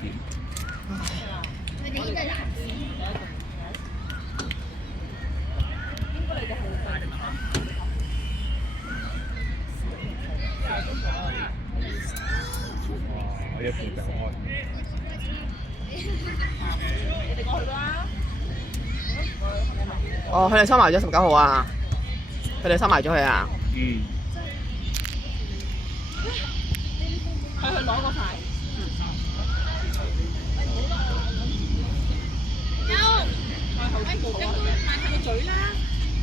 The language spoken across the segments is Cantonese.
添。哇！一片就開。哦，佢哋收埋咗19號啊！佢哋收埋咗佢啊！嗯。去攞個牌。有。買後邊冇啊！買個嘴啦！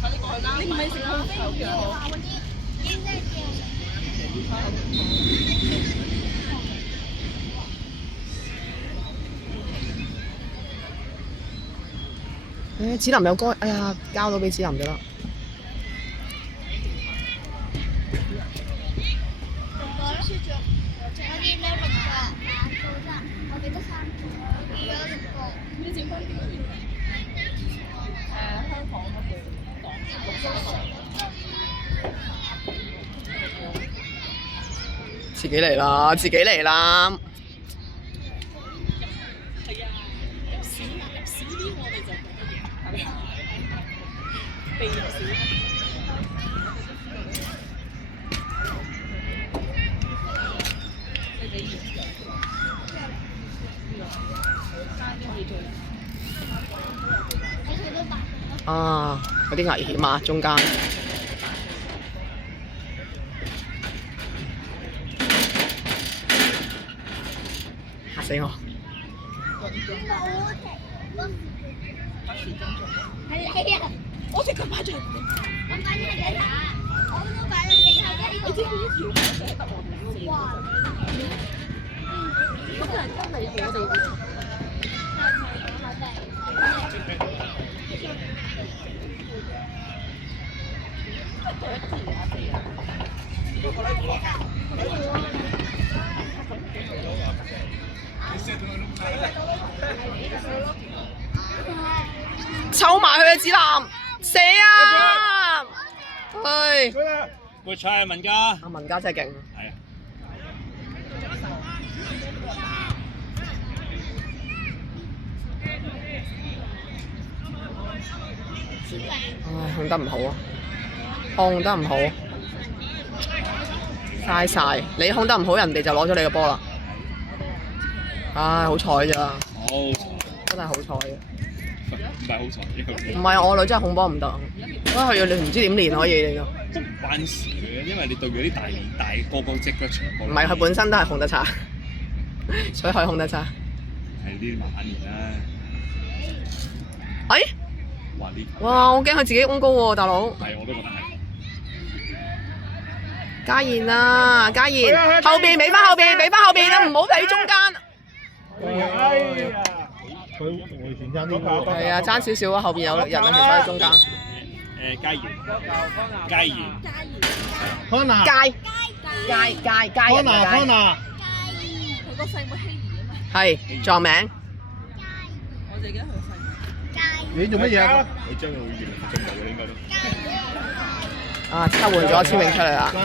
快啲過去啦！你唔係食後邊嘅話，嗰啲應該子琳有歌，哎呀，交到俾子琳咗啦。我見到6個，8個啫，我記得3個，我見咗6個。呢隻分別香港嗰邊自己嚟啦，自己嚟啦！係啊，入少啲我哋就覺得嘢，避入少。啊，有啲危險啊，中間。嚇死我！係啊，我隻腳擺咗入邊。我擺咗喺地下，我都擺喺地下嘅呢個。你知唔知呢條就係得我哋4個？哇！咁係真係我哋。湊埋佢嘅子琳，死啊！唉，會菜啊文家。阿文家真係勁。係啊。唉，控得唔好啊！控得唔好，嘥晒。你控得唔好，人哋就攞咗你個波啦。唉，好彩咋，好。真係好彩嘅。唔係好彩，因為唔係我女真係控波唔得，所以佢你唔知點練可以嚟㗎。都唔關事嘅，因為你對住啲大個個隻腳長個。唔係佢本身都係控得差，所以佢控得差。係呢啲慢慢練啦。哎！哇！呢哇！我驚佢自己攻高喎，大佬。係，我都覺得係。嘉賢啊，嘉賢，後邊俾翻後邊，俾翻後邊啊！唔好俾中間。哎呀！佢回旋爭啲喎。係啊，爭少少啊，後邊有人啊，其實喺中間。嘉賢，嘉賢，康娜，佳康娜，佢個細妹希兒啊嘛，係撞名。我就記得佢細妹。你做乜嘢啊？佢將會越嚟越進步嘅應該都。啊！即刻換咗簽名出嚟啦！係，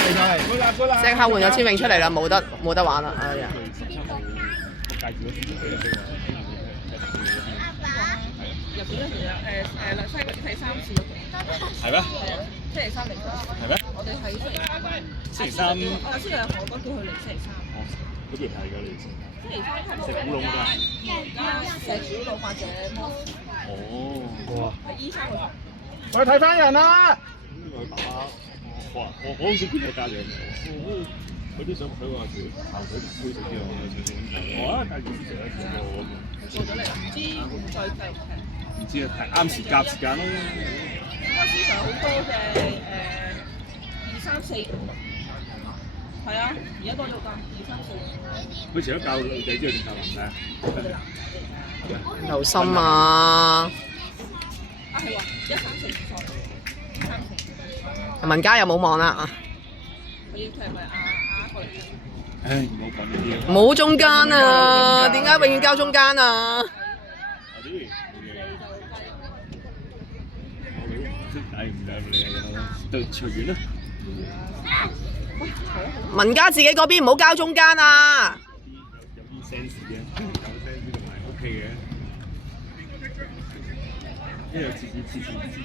即刻換咗簽名出嚟啦，冇得玩啦！哎呀！介紹咗佢哋入邊咧其實西嗰啲睇3次嗰個。係咩？星期3嚟㗎。係咩？我哋係星期三。我先係我哥叫佢嚟星期3。哦，嗰啲係㗎，你星期3係食烏龍㗎。石煮老或者魔。哦。哇！係醫生嗰我睇翻人啦！佢爸爸，我好少見到家長嘅，佢都想佢話佢校隊杯食呢樣嘢少少。我啊，介紹啲食一食喎。過咗嚟，唔知會唔會再繼續踢？唔知啊，係啱時夾時間咯。嗰時就好多嘅2、3、4，係啊，而家多咗㗎2、3、4。佢除咗教女仔之外，仲教男仔啊？留心啊！啊係喎，1、3、4唔錯，2、3、4。文家又冇望啦啊！佢要踢咪過嚟踢。唉，唔好講呢啲啊！冇中間啊！點解永遠交中間啊？唉，唔得你就隨緣啦。文家自己嗰邊唔好交中間啊！有啲 sense 嘅。啲同埋 OK 嘅。因為次因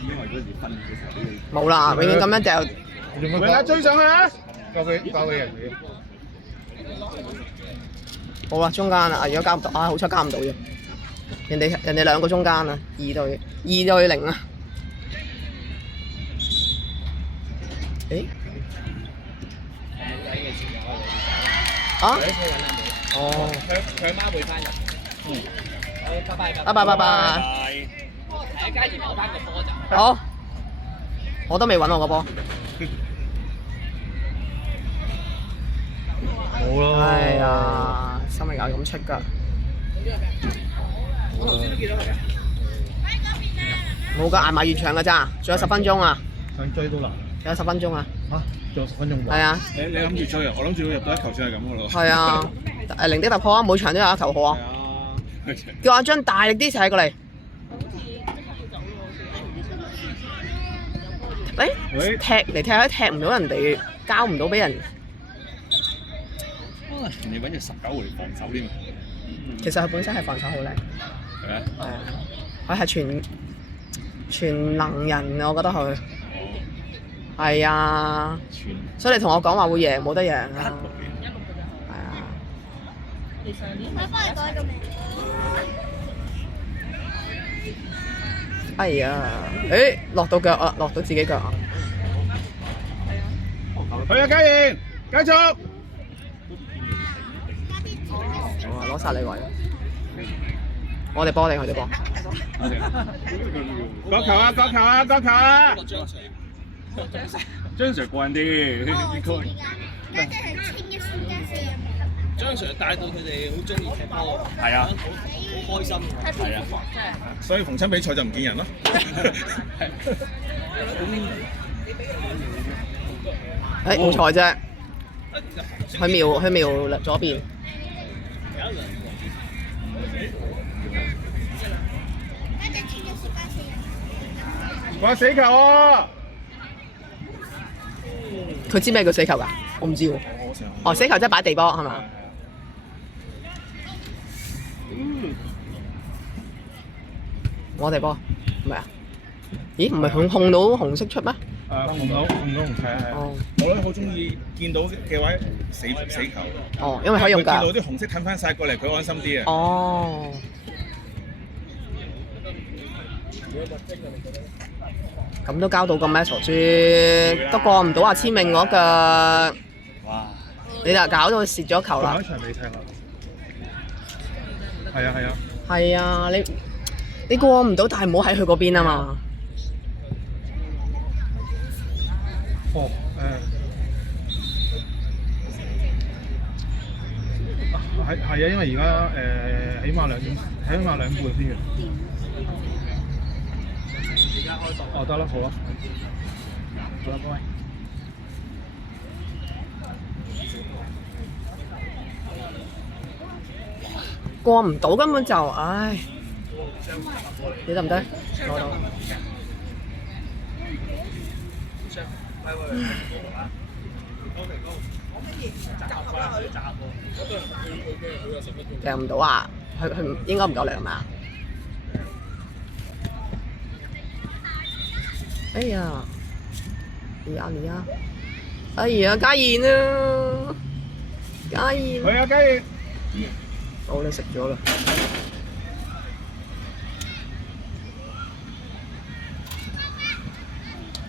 為嗰時分嘅時候呢冇啦，永遠咁樣掉。嚟啦，追上去啊！交俾人哋。好啦，中間啊，如果交唔到，啊好彩交唔到啫。人哋兩個中間啊，2對0啊。誒？啊？哦。佢媽會翻入。拜拜。拜拜。拜。喺街前攞翻個波就。好。我都未揾我個波。冇啦。係啊，心明有咁出㗎。我頭先都見到佢啊。冇㗎，捱埋完場㗎咋，仲有10分鐘啊！想追都難。仲有10分鐘啊！嚇，仲有10分鐘喎。係啊。你諗住追啊？我諗住入到一球先係咁嘅咯。係啊，零的突破啊！每場都有一球好啊！叫阿張大力啲射過嚟。誒，踢嚟踢去踢唔到人哋，交唔到俾人。人哋揾隻19嚟防守添。其實佢本身係防守好叻。係啊。係啊，佢係全能人，我覺得佢。係啊。所以你同我講話會贏，冇得贏啊！係啊。你上年佢幫你改個名。哎呀，誒落到腳啊，落到自己腳啊！去啊，嘉賢，繼續。好啊，攞晒你位。我哋波定佢哋波？角球啊！角球啊！角球啊！張 Sir 過癮啲，應該。家姐係清一輸加4啊！張 Sir 帶到佢哋好中意踢波，係啊，好開心。係啊。所以逢親比賽就唔見人咯。誒冇錯啫，佢瞄左邊。家姐清一輸加4啊！哇！死球啊！佢知咩叫死球㗎？我唔知喎。哦，死球即係擺地波係嘛？我哋波唔係啊？咦，唔係控到紅色出咩？控到紅係係。哦。我咧好中意見到嘅話死球。哦，因為可以用㗎。見到啲紅色褪翻晒過嚟，佢安心啲啊。哦。咁都交到咁咩傻豬，都過唔到阿千明嗰腳。哇！你就搞到蝕咗球啦。上一場未踢啦。係啊係啊。係啊，你過唔到，但係唔好喺佢嗰邊啊嘛。哦係啊，因為而家起碼2半先嘅。哦，得啦，好啊。好啦，各位。過唔到根本就，唉，你得唔得？攞到。掟唔到啊！佢應該唔夠力係嘛？哎呀，嚟啊！哎呀，嘉賢啊，嘉賢。係啊，嘉賢。好，你食咗啦。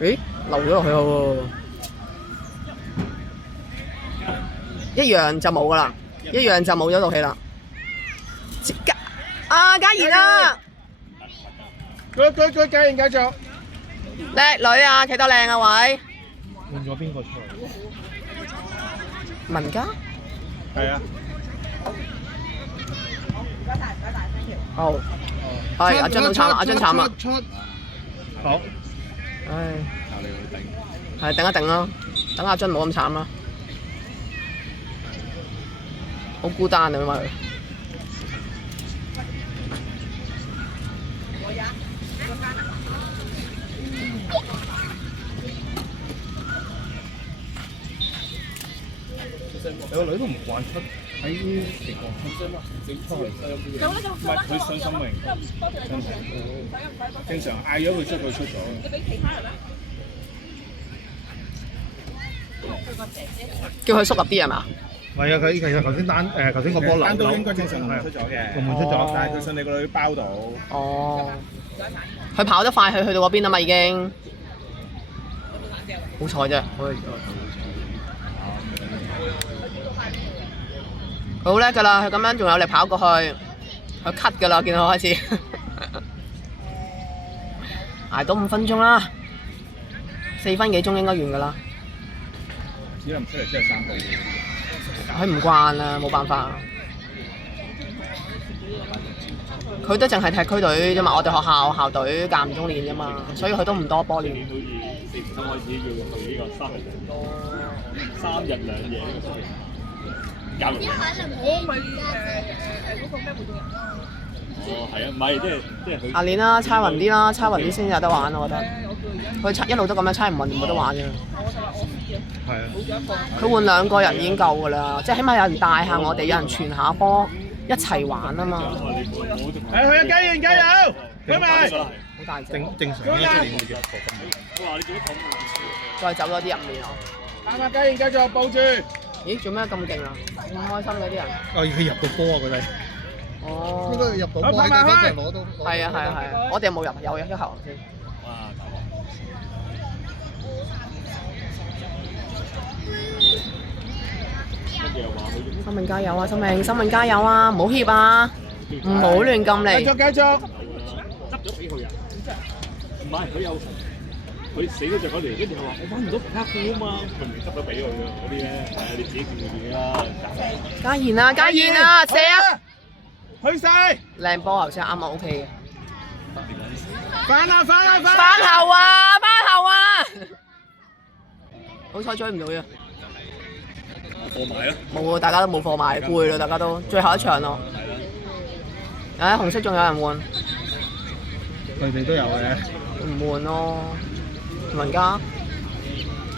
咦，漏咗落去喎。一樣就冇噶啦，一樣就冇咗道氣啦。嘉賢啊！佢嘉賢繼續。叻女啊，企得靚啊位。換咗邊個出嚟？文嘉。係啊。好。係阿張好慘啦，阿張慘啦。好。唉。靠你去頂。係頂一頂啦，等阿張冇咁慘啦。好孤單啊，因為有個女都唔慣出喺喺美國出去。走啦走唔係佢上心明，多謝你多謝你，唔使啊唔使多謝。正常嗌咗佢出，佢出咗。你俾其他人啦。叫佢縮入啲係嘛？係啊，佢其實頭先頭先個波單刀應該流正常出咗嘅，個門出咗，但係佢信你個女包到。哦，佢跑得快，去到嗰邊啊嘛已經。好彩啫，佢好叻㗎啦，佢咁樣仲有力跑過去，佢 cut 㗎啦，見到開始。捱到5分鐘啦，4分幾鐘應該完㗎啦。只能出嚟即係3步。佢唔慣啦，冇辦法。佢都淨係踢區隊啫嘛，我哋學校校隊間唔中練啫嘛，所以佢都唔多波練。好似4月開始叫佢去呢個3日2夜呢個水平教育。我咪嗰個咩活動人啊？哦，係啊，唔係即係佢。下年啦，猜勻啲啦，猜勻啲先有得玩我覺得。佢猜一路都咁樣猜唔勻，冇得玩嘅。我就話我知啊，係啊，冇咗一個。佢換2個人已經夠㗎啦，即係起碼有人帶下我哋，有人傳下波，一齊玩啊嘛。去啊！加油加油！拜拜。好大隻，正常嘅出年會嘅。我話你做乜咁再走多啲入面啊！啱啱繼續抱住。咦，做咩咁勁啊？咁開心嘅啲人。佢入到波啊！佢哋哦。應該入到波喺地方就攞到。係啊係啊係啊！我哋有冇入？有一球先。哇！生命加油啊！生命加油啊！唔好怯啊！唔好亂咁嚟。繼續。執咗俾佢啊！唔係佢死咗隻嗰條，跟住佢話我揾唔到其他褲啊嘛，明明執咗俾佢㗎嗰啲咧，你自己見佢自己啦。加言啊！加言啊！射啊！去晒！靚波頭先啱啊 OK 嘅。翻後啊！翻後啊！好彩追唔到啫。貨埋啦。冇啊！大家都冇貨賣，攰啦！大家都最後一場咯。唉，紅色仲有人換。佢哋都有嘅。唔換咯，文家。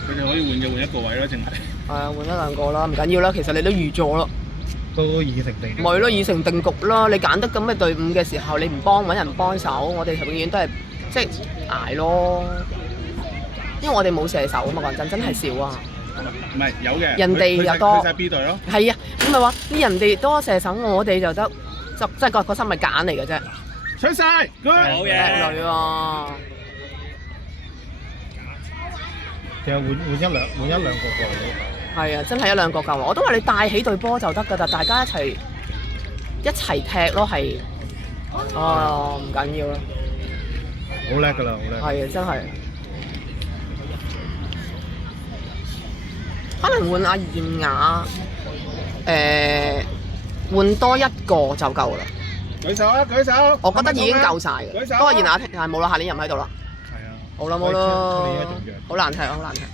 佢哋可以換就換一個位咯，淨係。係啊，換1、2個啦，唔緊要啦。其實你都預咗咯。都已成定。咪咯，已成定局啦！你揀得咁嘅隊伍嘅時候，你唔揾人幫手，我哋永遠都係即係捱咯。因為我哋冇射手啊嘛，講真，真係少啊。唔係有嘅。人哋又多。去曬 B 隊咯。係啊，咁咪話啲人哋多射手，我哋就得，即係個心咪揀嚟嘅啫。出晒，好叻女喎！其實換一兩個過嚟。係啊，真係1、2個夠。我都話你帶起隊波就得㗎啦，大家一齊踢咯，係。哦，唔緊要啦。好叻㗎啦，好叻。係啊，真係。可能換阿燕雅，換多1個就夠啦。舉手啊！舉手！我覺得已經夠晒嘅。不過燕雅係冇啦，下年入喺度啦。係啊。冇啦冇啦，好難踢啊！好難踢。啊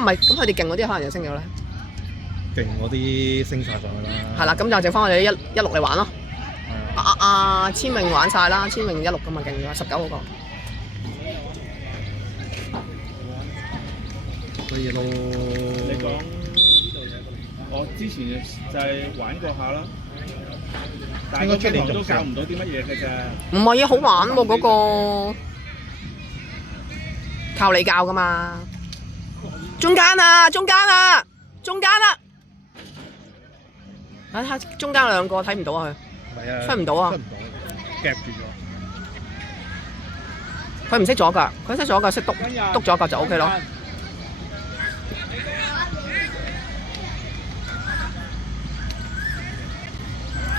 唔係，咁佢哋勁嗰啲可能又升咗咧。勁嗰啲升晒上去啦。係啦，咁就剩翻我哋16嚟玩咯。千榮玩晒啦，千榮16㗎嘛，勁咗19嗰個。所以都。你講我之前就係玩過下啦，但係個出嚟都教唔到啲乜嘢嘅啫。唔係啊，好玩喎嗰個，靠你教㗎嘛。中間啊！睇下中間2個睇唔到啊佢，出唔到啊，夾住咗。佢唔識左腳，佢識左腳識篤左腳就 OK 咯。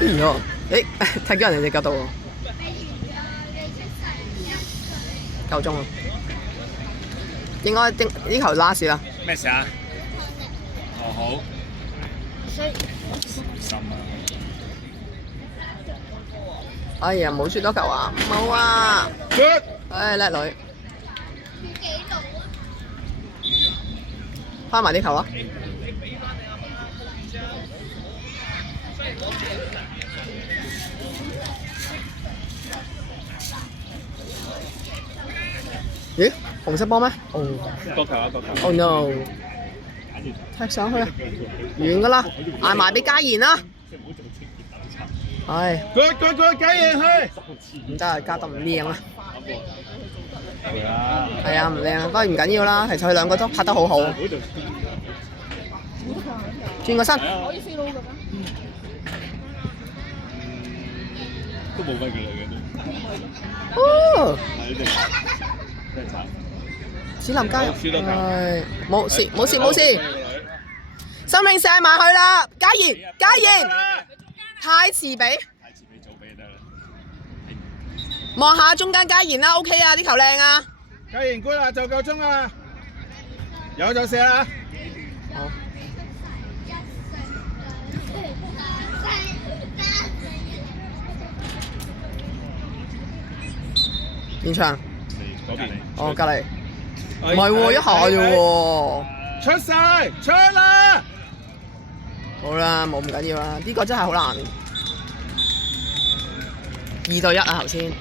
哎呀，踢咗人哋隻腳度喎，夠鐘啦，應該呢球 last 啦。咩事啊？哦好。心啊！哎呀，冇輸多球啊！冇啊！唉，叻女，翻埋啲球啦！咦？紅色波咩？哦，角球啊角球。Oh no！踢上去啦，完噶啦，嗌埋俾嘉賢啦！即係唔好做清潔打擦。唉，佢假嘢去。唔得啊，加得唔靚啊！係啊，係啊，唔靚，不過唔緊要啦。其實佢兩個都拍得好好。轉個身。可以飛佬㗎咩？都冇乜嘅啦，哦，係真係慘。子林加入，係冇事冇事冇事。生命射埋去啦，嘉賢嘉賢，太慈悲。太慈悲做俾得啦。望下中間嘉賢啦 ，OK 啊，啲球靚啊。假完官啦，就夠鐘啦，有就射啦。好。現場。嗰邊。哦，隔離。唔係喎，一下啫喎。出晒，出啦！好啦，冇唔緊要啦，呢個真係好難。2對1啊，頭先。